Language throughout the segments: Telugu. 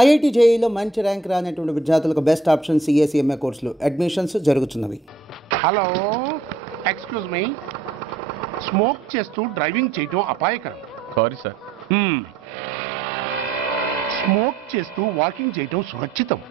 ఐఐటి జేఈలో మంచి ర్యాంక్ రానటువంటి విద్యార్థులకు బెస్ట్ ఆప్షన్ సిఎస్ఈఎంఏ కోర్సులు అడ్మిషన్స్ జరుగుతున్నవి. Hello, excuse me. స్మోక్ చేస్తూ డ్రైవింగ్ చేయడం అపాయకరం. Sorry sir. స్మోక్ చేస్తూ వాకింగ్ చేయడం సురక్షితం.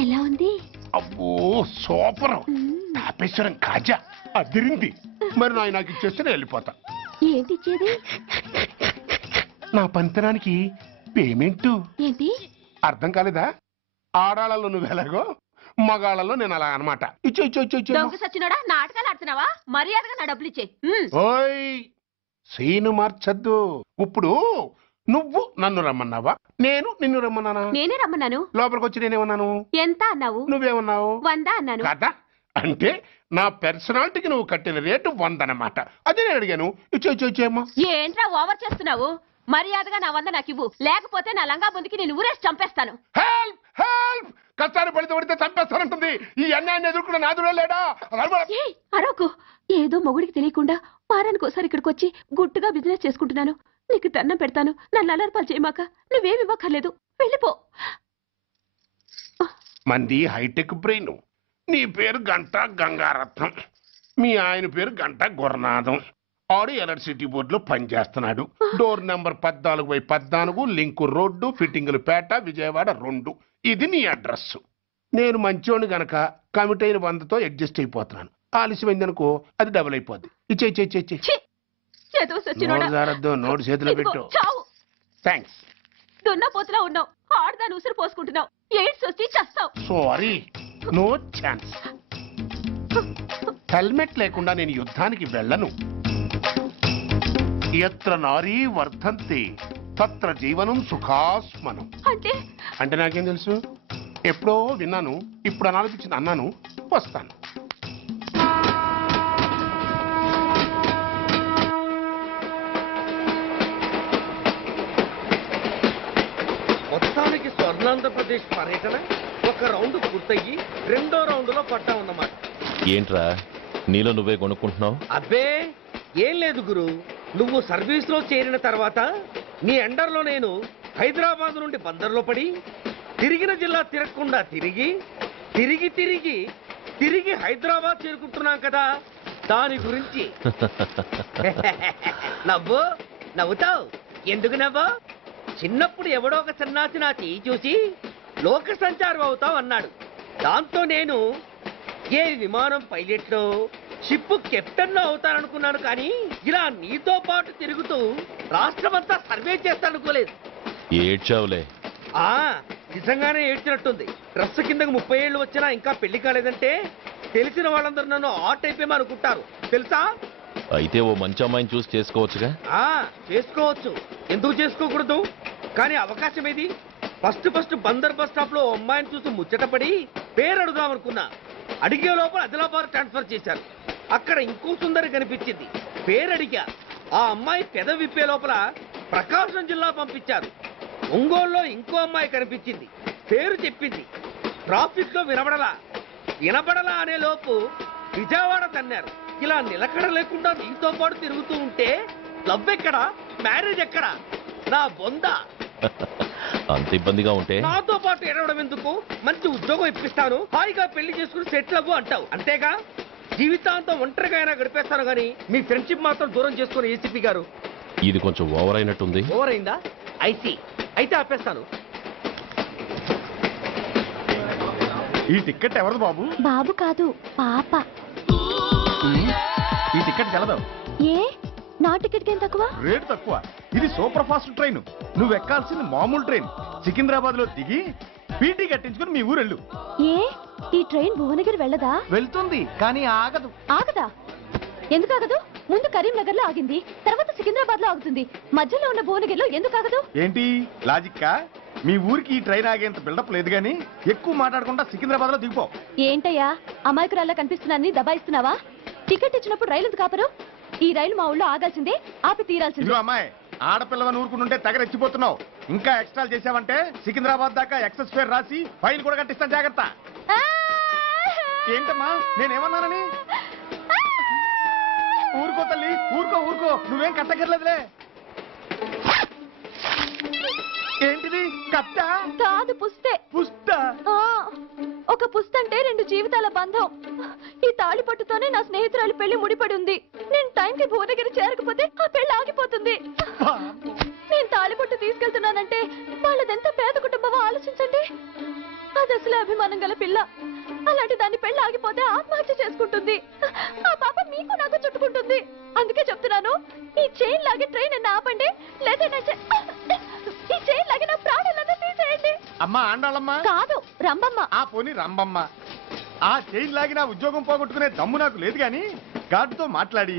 ఎలా ఉంది? అబ్బో సూపర్. తాపేశ్వరం కాజా అదిరింది. మరి నాకు ఇచ్చేస్తే నేను వెళ్ళిపోతా. ఏంటి ఇచ్చేది? నా పంతనానికి పేమెంట్. ఏంటి అర్థం కాలేదా? ఆడాళ్ళలో నువ్వు ఎలాగో, మగాళ్ళలో నేను అలా అనమాట. ఇచ్చో ఇచ్చో ఇచ్చో ఇచ్చో. దొంగ సచ్చినోడా, నాటకాలు ఆడుతున్నావా? మర్యాదగా నా డబ్బులు ఇచ్చే. ఓయ్ సీను మార్చద్దు. ఇప్పుడు నువ్వు నన్ను రమ్మన్నావా, నేను నిన్ను రమ్మన్నానా? నేనే రమ్మన్నాను. లోపలికి వచ్చి నేనేమన్నాను? ఎంత అన్నావు? నువ్వేమన్నావు? 100 అన్నాను. కదా, అంటే నా పర్సనాలిటీకి నువ్వు కట్టిన రేటు 100 అన్నమాట. అదే నేను అడిగాను. ఇచ్చో ఇచ్చో ఇచ్చేమ్మా. ఏంట్రా ఓవర్ చేస్తున్నావు? మర్యాదగా నా 100 నాకు ఇవ్వు, లేకపోతే నా లంగా బొందికి నేను ఊరేసి చంపేస్తాను. Help help. కష్టాన్ని పడితే చంపేస్తానంటుంది. ఈ అన్యాయాన్ని ఎదుర్కొన్న నాదుడే లేడా? అరవకు. ఏదో మొగుడికి తెలియకుండా వారానికి ఒకసారి ఇక్కడికి వచ్చి గుట్టుగా బిజినెస్ చేసుకుంటున్నాను. నీకు దండం పెడతాను, నన్ను అలర్పాలు చేయమాక. నువ్వేమి ఇవ్వక్కర్లేదు, వెళ్ళిపో. మంది హైటెక్ బ్రెయిన్. నీ పేరు గంట గంగారత్నం, మీ ఆయన పేరు గంట గురునాథం. ఆడు ఎలక్ట్రిసిటీ బోర్డులో పనిచేస్తున్నాడు. డోర్ నెంబర్ 14/14, లింకు రోడ్డు, ఫిట్టింగులు పేట, విజయవాడ 2. ఇది నీ అడ్రస్. నేను మంచోని గనక కమిట్ అయిన 100తో అడ్జస్ట్ అయిపోతున్నాను. ఆలస్యమైందనుకో అది డబుల్ అయిపోద్ది. ఇచ్చే నోటు చేతిలో పెట్టు. థ్యాంక్స్. దున్నపోతులా ఉన్నావు, ఆడదాని ఉసురు పోసుకుంటున్నావు. ఎయిడ్స్ వచ్చి చస్తావు. Sorry, no chance. హెల్మెట్ లేకుండా నేను యుద్ధానికి వెళ్ళను. ఎత్ర నారీ వర్ధంతి తత్ర జీవనం సుఖాస్మనం. అంటే నాకేం తెలుసు? ఎప్పుడో విన్నాను, ఇప్పుడు అనాలనిపించింది అన్నాను. వస్తాను. మొత్తానికి స్వర్ణాంధ్రప్రదేశ్ పర్యటన ఒక రౌండ్ పూర్తయ్యి 2వ రౌండ్లో పడ్డా ఉన్నమాట. ఏంట్రా నీలో నువ్వే కొనుక్కుంటున్నావు? అబ్బే ఏం లేదు గురు. నువ్వు సర్వీస్ లో చేరిన తర్వాత నీ అండర్లో నేను హైదరాబాద్ నుండి బందర్లో పడి తిరిగిన జిల్లా తిరగకుండా తిరిగి తిరిగి తిరిగి తిరిగి హైదరాబాద్ చేరుకుంటున్నాం కదా, దాని గురించి. నవ్వు నవ్వుతావు ఎందుకు నవ్వు? చిన్నప్పుడు ఎవడో ఒక సన్నాసి నా చెయ్యి చూసి లోక సంచారం అవుతావు అన్నాడు. దాంతో నేను ఏ విమానం పైలట్లో, షిప్ కెప్టెన్ అవుతాననుకున్నాను. కానీ ఇలా నీతో పాటు తిరుగుతూ రాష్ట్రమంతా సర్వే చేస్తానుకోలేదు. ఏడ్చావులే. నిజంగానే ఏడ్చినట్టుంది. డ్రెస్ కిందకు 30 ఏళ్ళు వచ్చినా ఇంకా పెళ్లి కాలేదంటే తెలిసిన వాళ్ళందరూ నన్ను ఆ టైప్ ఏమో అనుకుంటారు తెలుసా? అయితే ఓ మంచి అమ్మాయిని చూసి చేసుకోవచ్చుగా. చేసుకోవచ్చు, ఎందుకు చేసుకోకూడదు? కానీ అవకాశం ఏది? ఫస్ట్ బందర్ బస్ స్టాప్ లో అమ్మాయిని చూసి ముచ్చటపడి పేరు అడుగుదాం అనుకున్నా. అడిగే లోపల ఆదిలాబాద్ ట్రాన్స్ఫర్ చేశారు. అక్కడ ఇంకో సుందరి కనిపించింది. పేరు అడిగా. ఆ అమ్మాయి పెద విప్పే లోపల ప్రకాశం జిల్లా పంపించారు. ఒంగోలులో ఇంకో అమ్మాయి కనిపించింది. పేరు చెప్పింది. ట్రాఫిక్ లో వినబడలా అనే లోపు విజయవాడ తన్నారు. ఇలా నిలకడ లేకుండా నీతో పాటు తిరుగుతూ ఉంటే లవ్ ఎక్కడా, మ్యారేజ్ ఎక్కడా? నా బొంద. అంత ఇబ్బందిగా ఉంటే నాతో పాటు ఎడవడం ఎందుకు? మంచి ఉద్యోగం ఇప్పిస్తాను, హాయిగా పెళ్లి చేసుకుని సెటిల్ అవ్వు అంటావు అంతేగా. జీవితాంతం ఒంటరిగా అయినా గడిపేస్తాను కానీ మీ ఫ్రెండ్షిప్ మాత్రం దూరం చేసుకుని ఏసీపీ గారు. ఇది కొంచెం ఓవర్ అయినట్టుంది. ఓవర్ అయిందా? అయితే ఆపేస్తాను. ఈ టికెట్ ఎవరిది బాబు? బాబు కాదు, పాప. ఈ టికెట్ గలదు. ఏ నా టికెట్ ఏం తక్కువ? రేటు తక్కువ. ఇది సూపర్ ఫాస్ట్ ట్రైన్. నువ్వు ఎక్కాల్సింది మామూలు ట్రైన్. సికింద్రాబాద్ లో దిగి పీటీ కట్టించుకుని మీ ఊరెళ్ళు. ఏ ఈ ట్రైన్ భువనగిరి వెళ్ళదా? వెళ్తుంది కానీ ఆగదు. ఆగదా? ఎందుకు ఆగదు? ముందు కరీంనగర్ లో ఆగింది, తర్వాత సికింద్రాబాద్ లో ఆగుతుంది. మధ్యలో ఉన్న భువనగిరిలో ఎందుకు ఆగదు? ఏంటి లాజిక్కా? మీ ఊరికి ఈ ట్రైన్ ఆగేంత బిల్డప్ లేదు గానీ ఎక్కువ మాట్లాడకుండా సికింద్రాబాద్ లో దిగిపో. ఏంటయ్యా అమాయకురాల్లా కనిపిస్తున్నాన్ని దబాయిస్తున్నావా? టికెట్ ఇచ్చినప్పుడు రైలు కాపరు? ఈ రైలు మా ఊళ్ళో ఆగాల్సిందే, ఆపి తీరాల్సిందే. ఇదిగో అమ్మాయి, ఆడపిల్లవని ఊరుకుంటుంటే తెగరెచ్చిపోతున్నావు. ఇంకా ఎక్స్ట్రాలు చేసావంటే సికింద్రాబాద్ దాకా ఎక్సెస్ ఫేర్ రాసి ఫైల్ కూడా కట్టిస్తాను, జాగ్రత్త. ఏంటమ్మా నేనేమన్నానని? ఊరుకో తల్లి, ఊరుకో ఊరుకో, నువ్వేం కట్టగర్లేదులే. ఏంటిది కట్ట? కాదు పుస్తే. పుష్ట? ఒక పుస్తంటే 2 జీవితాల బంధం. ఈ తాళి పట్టుతోనే నా స్నేహితురాలి పెళ్లి ముడిపడి ఉంది. నేను టైంకి భువనగిరి చేరకపోతే ఆ పెళ్లి ఆగిపోతుంది. నేను తాళి పట్టు తీసుకెళ్తున్నానంటే వాళ్ళదెంత పేద కుటుంబమో ఆలోచించండి. అది అసలు అభిమానం గల పిల్ల. అలాంటి దాన్ని పెళ్లి ఆగిపోతే ఆత్మహత్య చేసుకుంటుంది. ఆ పాప మీకు నాకు చుట్టుకుంటుంది. అందుకే చెప్తున్నాను, ఈ చైన్ లాగి ట్రైన్ ఆపండి, లేదా ఈ చైన్ లాగి నా ప్రాణాలను తీసేయండి. అమ్మా ఆండాళ్ళమ్మా కాదు, రంబమ్మ. ఆ పోని రంబమ్మ. ఆ చైన్ లాగి నా ఉద్యోగం పోగొట్టుకునే దమ్ము నాకు లేదు గాని గాడితో మాట్లాడి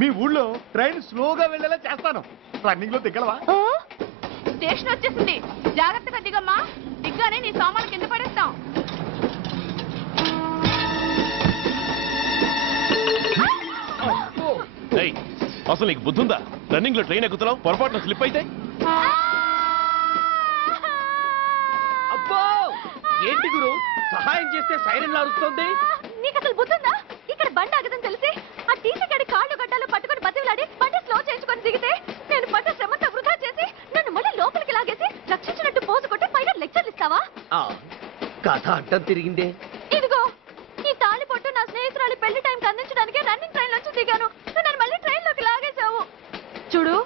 మీ ఊళ్ళో ట్రైన్ స్లోగా వెళ్ళేలా చేస్తాను. రన్నింగ్ లో దిగలవా? స్టేషన్ వచ్చేసింది, జాగ్రత్తగా దిగమ్మా. దిగ్గానే నీ సామాన్లు కింద పడేస్తాం. ఏయ్, అసలు నీకు బుద్ధుందా? రన్నింగ్ లో ట్రైన్ ఎక్కుతున్నావు, పొరపాటున స్లిప్ అయితే? అబ్బో ఏంటి గురు, సహాయం చేస్తే సైరన్ అరుస్తుంది. నీకు అసలు బుద్ధుందా? ఇక్కడ బండి ఆగదని తెలిసి ఆ టీసీ గడి కాళ్ళు గడ్డాలు పట్టుకొని బతిలాడి బండి స్లో చేయించుకొని దిగితే నేను పడ్డ శ్రమంతా వృధా చేసి నన్ను మళ్ళీ లోపలికి లాగేసి రక్షించినట్టు పోసు కొట్టి పైన లెక్చర్లు ఇస్తావా? కథ అడ్డం తిరిగిందే. ఇదిగో ఈ తాళి పొట్టు నా స్నేహితురాలి పెళ్లి టైంకి అందించడానికి రన్నింగ్ ట్రైన్ నుంచి దిగాను. నన్ను మళ్ళీ ట్రైన్ లోకి లాగేశావు. చూడు,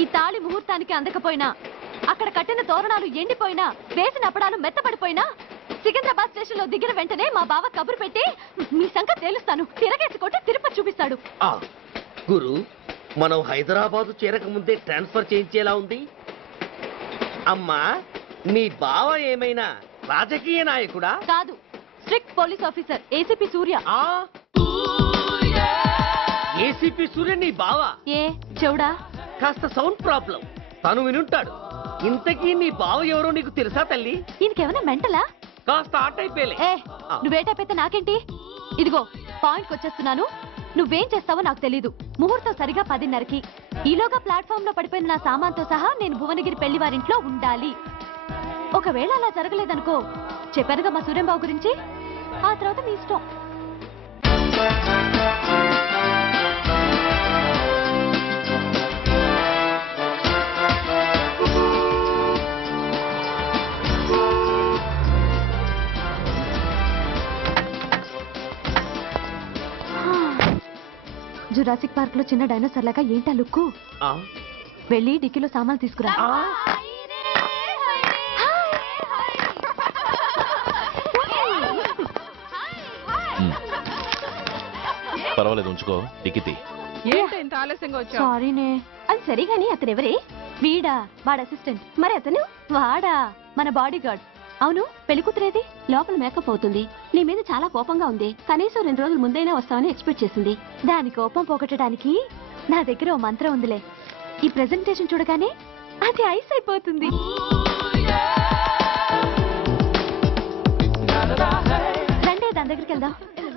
ఈ తాళి ముహూర్తానికి అందకపోయినా, అక్కడ కట్టిన తోరణాలు ఎండిపోయినా, వేసిన అప్పడాలు మెత్తపడిపోయినా, సికింద్రాబాద్ స్టేషన్ లో దిగిన వెంటనే మా బావ కబురు పెట్టి మీ సంగతి తేలుస్తాను, తిరగేసి కొట్టి తిరుపతి చూపిస్తాడు. గురు, మనం హైదరాబాద్ చేరక ముందే ట్రాన్స్ఫర్ చేయించేలా ఉంది. అమ్మా, నీ బావ ఏమైనా రాజకీయ నాయకుడా? కాదు, స్ట్రిక్ట్ పోలీస్ ఆఫీసర్, ఏసీపీ సూర్య. ఏసీపీ సూర్య నీ బావ? ఏ చెవుడా? కాస్త సౌండ్ ప్రాబ్లం, తను వినుంటాడు. ఇంతకీ నీ బావ ఎవరో నీకు తెలుసా తల్లి? ఈయనకేమైనా మెంటలా? కాస్త ఆట అయిపోయలే. నువ్వేటైతే నాకేంటి? ఇదిగో పాయింట్కి వచ్చేస్తున్నాను. నువ్వేం చేస్తావో నాకు తెలీదు. ముహూర్తం సరిగా 10:30కి. ఈలోగా ప్లాట్ఫామ్ లో పడిపోయిన నా సామాన్తో సహా నేను భువనగిరి పెళ్లి వారింట్లో ఉండాలి. ఒకవేళ అలా జరగలేదనుకో, చెప్పానుగా మా సూర్యంబాబు గురించి, ఆ తర్వాత మీ ఇష్టం. జురాసిక్ పార్క్ లో చిన్న డైనోసార్ లాగా ఏంటా లుక్కు? వెళ్ళి డిక్కీలో సామాన్లు తీసుకురా. పర్వాలేదు, ఉంచుకో. టికెట్ సారీనే. అది సరిగాని అతనెవరే? వీడా, వాడు అసిస్టెంట్. మరి అతను? వాడా, మన బాడీ గార్డ్. అవును, పెళ్లి కూతురేది? లోపల మేకప్ అవుతుంది. నీ మీద చాలా కోపంగా ఉంది. కనీసం 2 రోజుల ముందైనా వస్తావని ఎక్స్పెక్ట్ చేసింది. దాని కోపం పోగొట్టడానికి నా దగ్గర ఓ మంత్రం ఉందిలే. ఈ ప్రెజెంటేషన్ చూడగానే అది ఐస్ అయిపోతుంది. రండి, దాని దగ్గరికి వెళ్దాం.